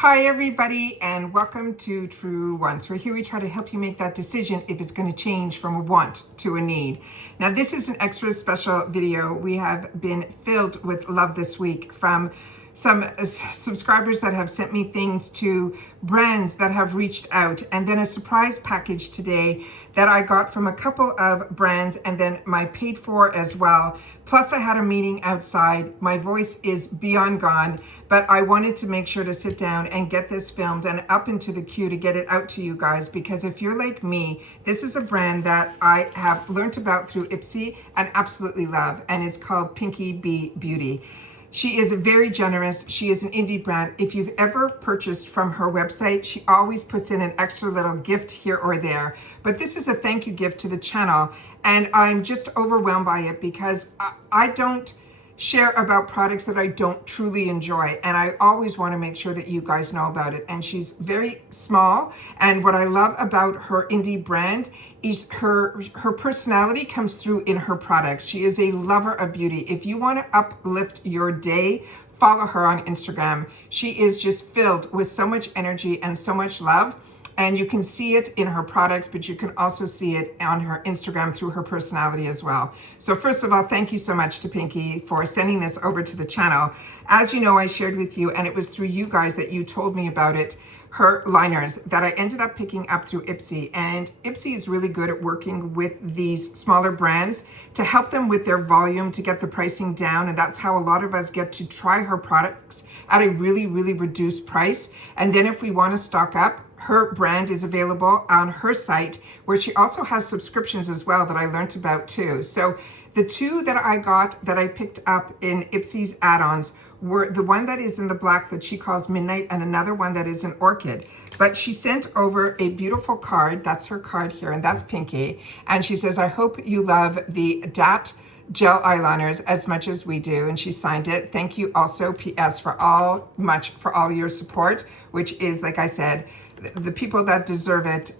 Hi everybody, and welcome to True Wants. We're here, we try to help you make that decision if it's going to change from a want to a need. Now this is an extra special video. We have been filled with love this week from some subscribers that have sent me things, to brands that have reached out, and then a surprise package today that I got from a couple of brands, and then my paid for as well. Plus I had a meeting outside. My voice is beyond gone, but I wanted to make sure to sit down and get this filmed and up into the queue to get it out to you guys, because if you're like me, this is a brand that I have learned about through Ipsy and absolutely love, and it's called PinkyB Beauty. She is very generous. She is an indie brand. If you've ever purchased from her website, she always puts in an extra little gift here or there. But this is a thank you gift to the channel. And I'm just overwhelmed by it because I don't share about products that I don't truly enjoy. And I always want to make sure that you guys know about it. And she's very small. And what I love about her indie brand is her personality comes through in her products. She is a lover of beauty. If you want to uplift your day, follow her on Instagram. She is just filled with so much energy and so much love. And you can see it in her products, but you can also see it on her Instagram through her personality as well. So first of all, thank you so much to Pinky for sending this over to the channel. As you know, I shared with you, and it was through you guys that you told me about it, her liners that I ended up picking up through Ipsy. And Ipsy is really good at working with these smaller brands to help them with their volume, to get the pricing down. And that's how a lot of us get to try her products at a really, really reduced price. And then if we want to stock up, her brand is available on her site, where she also has subscriptions as well that I learned about too. So the two that I got, that I picked up in Ipsy's add-ons, were the one that is in the black that she calls Midnight, and another one that is an Orchid. But she sent over a beautiful card. That's her card here, and that's Pinky. And she says, I hope you love the DAT gel eyeliners as much as we do. And she signed it. Thank you also, PS, for all your support, which is, like I said, the people that deserve it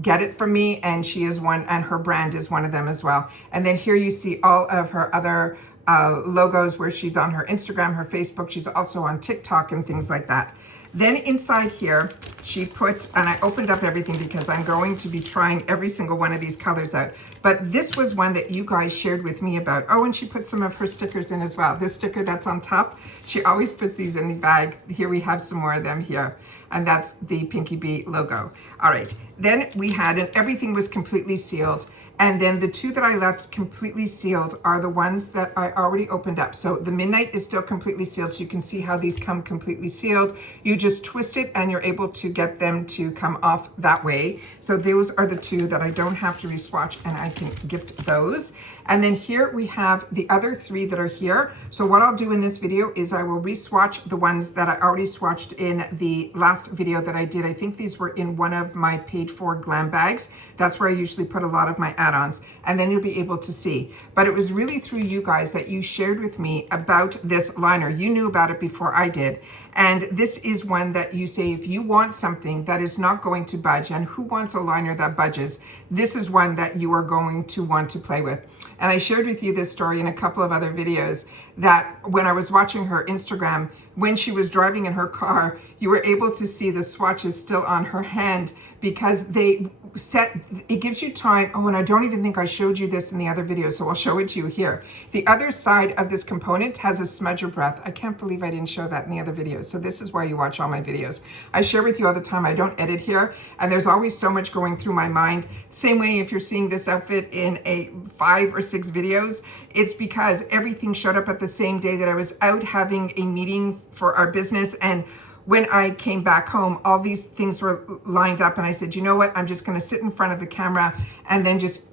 get it from me, and she is one, and her brand is one of them as well. And then here you see all of her other logos where she's on her Instagram, her Facebook. She's also on TikTok and things like that. Then inside here, she put, and I opened up everything because I'm going to be trying every single one of these colors out. But this was one that you guys shared with me about. Oh, and she put some of her stickers in as well. This sticker that's on top, she always puts these in the bag. Here we have some more of them here. And that's the PinkyB logo. All right, then we had, and everything was completely sealed. And then the two that I left completely sealed are the ones that I already opened up. So the Midnight is still completely sealed. So you can see how these come completely sealed. You just twist it and you're able to get them to come off that way. So those are the two that I don't have to re-swatch, and I can gift those. And then here we have the other three that are here. So what I'll do in this video is I will re-swatch the ones that I already swatched in the last video that I did. I think these were in one of my paid for glam bags. That's where I usually put a lot of my add-ons, and then you'll be able to see. But it was really through you guys that you shared with me about this liner. You knew about it before I did. And this is one that you say, if you want something that is not going to budge, and who wants a liner that budges, this is one that you are going to want to play with. And I shared with you this story in a couple of other videos, that when I was watching her Instagram, when she was driving in her car, you were able to see the swatches still on her hand, because they set, it gives you time. Oh, and I don't even think I showed you this in the other video, so I'll show it to you here. The other side of this component has a smudger breath. I can't believe I didn't show that in the other videos. So this is why you watch all my videos. I share with you all the time. I don't edit here, and there's always so much going through my mind. Same way if you're seeing this outfit in a 5 or 6 videos, it's because everything showed up at the same day that I was out having a meeting for our business. And when I came back home, all these things were lined up, and I said, you know what, I'm just gonna sit in front of the camera and then just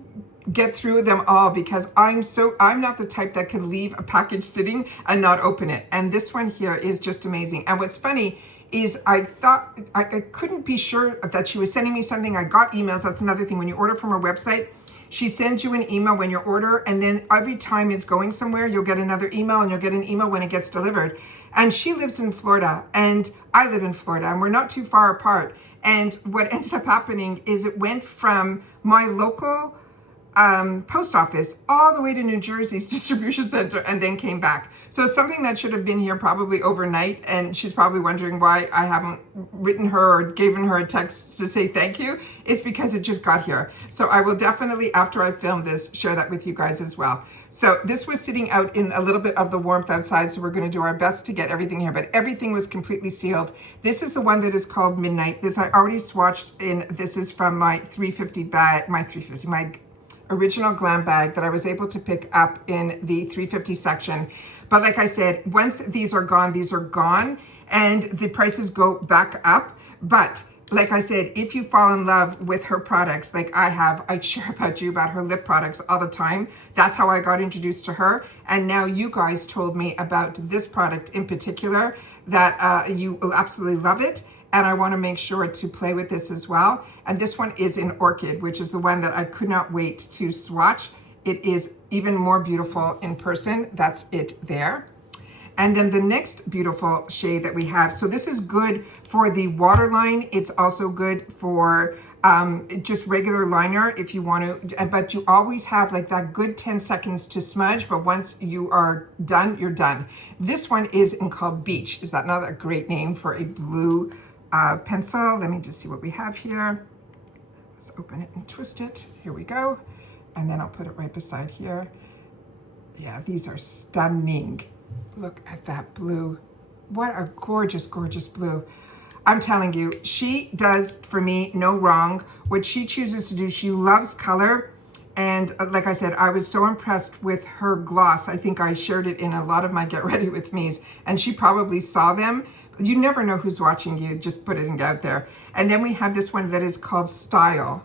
get through them all, because I'm not the type that can leave a package sitting and not open it. And this one here is just amazing. And what's funny is I thought, I couldn't be sure that she was sending me something. I got emails. That's another thing. When you order from her website, she sends you an email when you order, and then every time it's going somewhere, you'll get another email, and you'll get an email when it gets delivered. And she lives in Florida, and I live in Florida, and we're not too far apart. And what ended up happening is it went from my local post office all the way to New Jersey's distribution center and then came back. So something that should have been here probably overnight, and she's probably wondering why I haven't written her or given her a text to say thank you, is because it just got here. So I will definitely, after I film this, share that with you guys as well. So this was sitting out in a little bit of the warmth outside, so we're going to do our best to get everything here, but everything was completely sealed. This is the one that is called Midnight. This I already swatched in. This is from my 350 bag, my original glam bag that I was able to pick up in the 350 section. But like I said, once these are gone, and the prices go back up. But like I said, if you fall in love with her products, like I have, I share about her lip products all the time. That's how I got introduced to her. And now you guys told me about this product in particular, that you will absolutely love it. And I want to make sure to play with this as well. And this one is in Orchid, which is the one that I could not wait to swatch. It is even more beautiful in person. That's it there. And then the next beautiful shade that we have. So this is good for the waterline. It's also good for just regular liner if you want to, but you always have like that good 10 seconds to smudge. But once you are done, you're done. This one is called Beach. Is that not a great name for a blue pencil? Let me just see what we have here. Let's open it and twist it. Here we go. And then I'll put it right beside here. Yeah, these are stunning. Look at that blue. What a gorgeous, gorgeous blue. I'm telling you, she does, for me, no wrong. What she chooses to do, she loves color. And like I said, I was so impressed with her gloss. I think I shared it in a lot of my Get Ready With Me's, and she probably saw them. You never know who's watching you, just put it out there. And then we have this one that is called Style.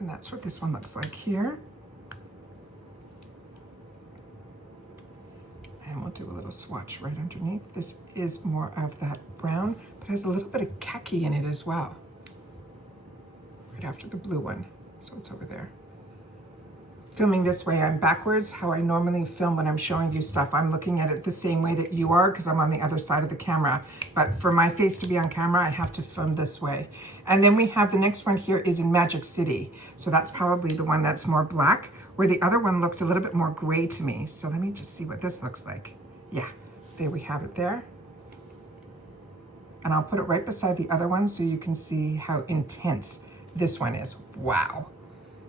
And that's what this one looks like here. And we'll do a little swatch right underneath. This is more of that brown, but has a little bit of khaki in it as well. Right after the blue one. So it's over there. Filming this way, I'm backwards, how I normally film when I'm showing you stuff. I'm looking at it the same way that you are because I'm on the other side of the camera. But for my face to be on camera, I have to film this way. And then we have the next one here is in Magic City. So that's probably the one that's more black, where the other one looked a little bit more gray to me. So let me just see what this looks like. Yeah, there we have it there. And I'll put it right beside the other one so you can see how intense this one is. Wow.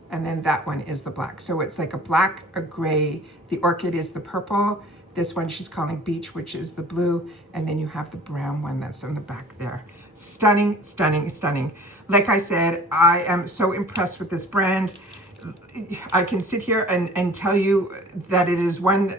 And then that one is the black. So it's like a black, a gray. The Orchid is the purple. This one she's calling Beach, which is the blue. And then you have the brown one that's in the back there. Stunning, stunning, stunning. Like I said, I am so impressed with this brand. I can sit here and tell you that it is one.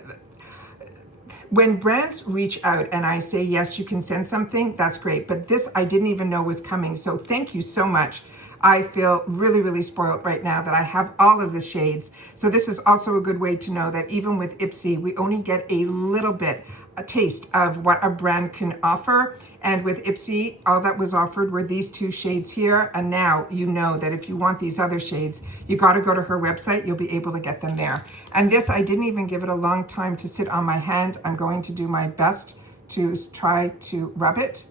When brands reach out and I say, yes, you can send something, that's great. But this I didn't even know was coming. So thank you so much. I feel really, really spoiled right now that I have all of the shades. So this is also a good way to know that even with Ipsy, we only get a little bit, a taste of what a brand can offer. And with Ipsy, all that was offered were these two shades here. And now you know that if you want these other shades, you got to go to her website. You'll be able to get them there. And this, I didn't even give it a long time to sit on my hand. I'm going to do my best to try to rub it.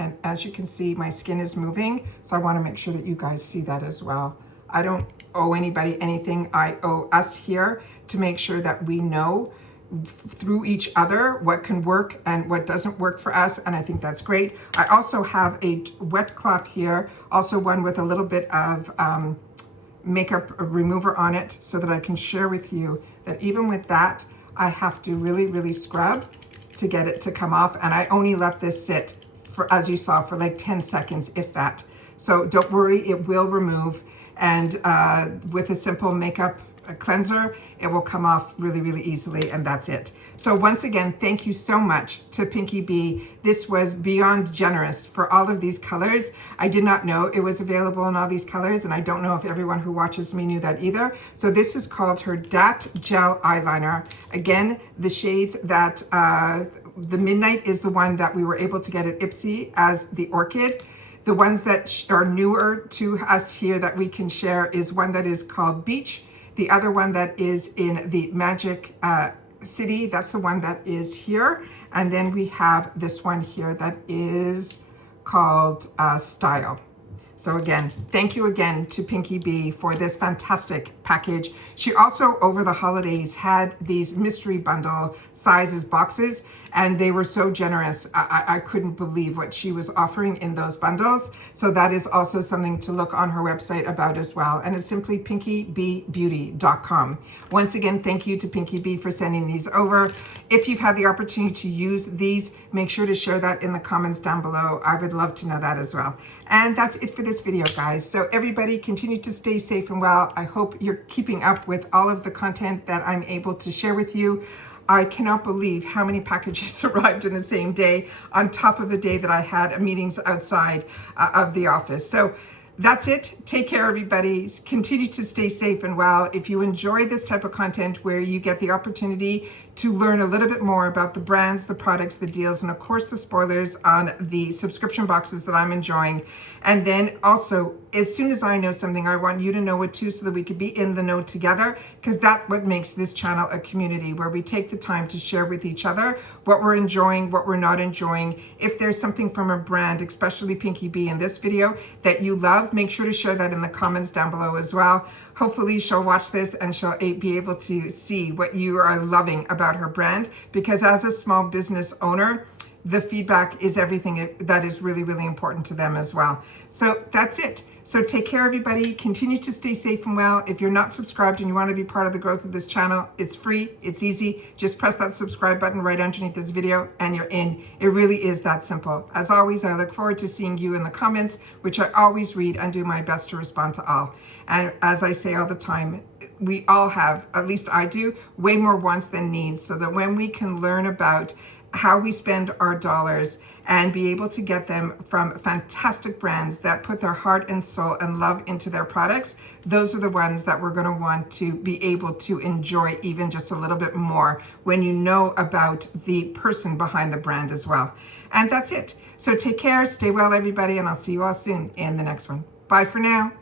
And as you can see, my skin is moving. So I want to make sure that you guys see that as well. I don't owe anybody anything. I owe us here to make sure that we know through each other what can work and what doesn't work for us. And I think that's great. I also have a wet cloth here, also one with a little bit of makeup remover on it, so that I can share with you that even with that, I have to really, really scrub to get it to come off. And I only let this sit for, as you saw, for like 10 seconds, if that. So don't worry, it will remove. And with a simple makeup cleanser, it will come off really, really easily, and that's it. So once again, thank you so much to PinkyB. This was beyond generous for all of these colors. I did not know it was available in all these colors, and I don't know if everyone who watches me knew that either. So this is called her Dat Gel Eyeliner. Again, the shades that, the Midnight is the one that we were able to get at Ipsy as the Orchid. The ones that are newer to us here that we can share is one that is called Beach. The other one that is in the Magic City, that's the one that is here. And then we have this one here that is called Style. So again, thank you again to PinkyB for this fantastic package. She also, over the holidays, had these mystery bundle sizes boxes, and they were so generous. I couldn't believe what she was offering in those bundles. So that is also something to look on her website about as well. And it's simply pinkybbeauty.com. Once again, thank you to PinkyB for sending these over. If you've had the opportunity to use these, make sure to share that in the comments down below. I would love to know that as well. And that's it for this video, guys. So everybody continue to stay safe and well. I hope you're keeping up with all of the content that I'm able to share with you. I cannot believe how many packages arrived in the same day, on top of a day that I had meetings outside of the office. So that's it. Take care, everybody. Continue to stay safe and well. If you enjoy this type of content where you get the opportunity to learn a little bit more about the brands, the products, the deals, and of course the spoilers on the subscription boxes that I'm enjoying. And then also, as soon as I know something, I want you to know it too, so that we could be in the know together, because that's what makes this channel a community, where we take the time to share with each other what we're enjoying, what we're not enjoying. If there's something from a brand, especially PinkyB in this video, that you love, make sure to share that in the comments down below as well. Hopefully she'll watch this and she'll be able to see what you are loving about her brand, because as a small business owner, the feedback is everything that is really, really important to them as well. So that's it. So take care, everybody. Continue to stay safe and well. If you're not subscribed and you want to be part of the growth of this channel, it's free, it's easy. Just press that subscribe button right underneath this video and you're in. It really is that simple. As always, I look forward to seeing you in the comments, which I always read and do my best to respond to all. And as I say all the time, we all have, at least I do, way more wants than needs, so that when we can learn about how we spend our dollars and be able to get them from fantastic brands that put their heart and soul and love into their products, those are the ones that we're going to want to be able to enjoy even just a little bit more when you know about the person behind the brand as well. And that's it. So take care, stay well, everybody, and I'll see you all soon in the next one. Bye for now.